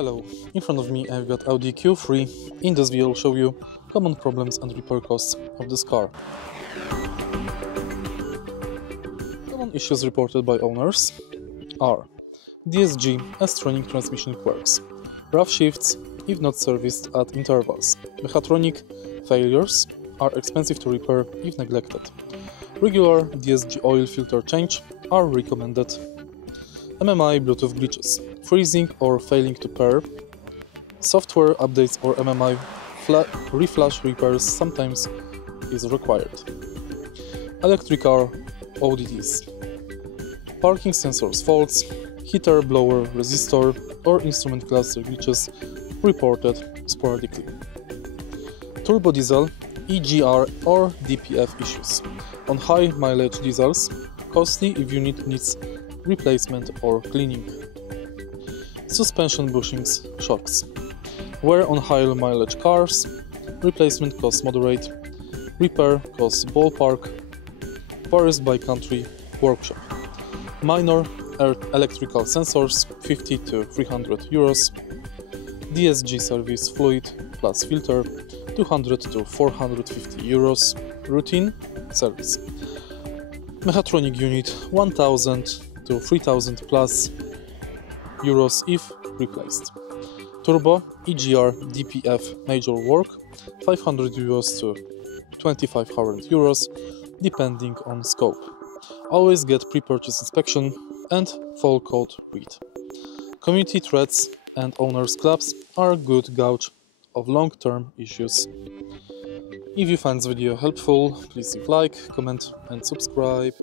Hello, in front of me I've got AUDI Q3. In this video I'll show you common problems and repair costs of this car. Common issues reported by owners are DSG S-Tronic transmission quirks, rough shifts if not serviced at intervals, mechatronic failures are expensive to repair if neglected, regular DSG oil filter change are recommended, MMI Bluetooth glitches, freezing or failing to pair, software updates or MMI reflash repairs sometimes is required, electrical ODDs, parking sensors faults, heater, blower, resistor or instrument cluster glitches reported sporadically, turbo diesel, EGR or DPF issues. On high mileage diesels, costly if unit needs replacement or cleaning. Suspension bushings, shocks. Wear on higher mileage cars, replacement costs moderate, repair costs ballpark, varies by country, workshop. Minor electrical sensors 50 to 300 euros, DSG service fluid plus filter 200 to 450 euros, routine service. Mechatronic unit 1000 to 3000 plus euros if replaced. Turbo, EGR, DPF major work 500 euros to 2500 euros depending on scope. Always get pre-purchase inspection and full code read. Community threads and owners clubs are a good gauge of long-term issues. If you find this video helpful, please leave like, comment and subscribe.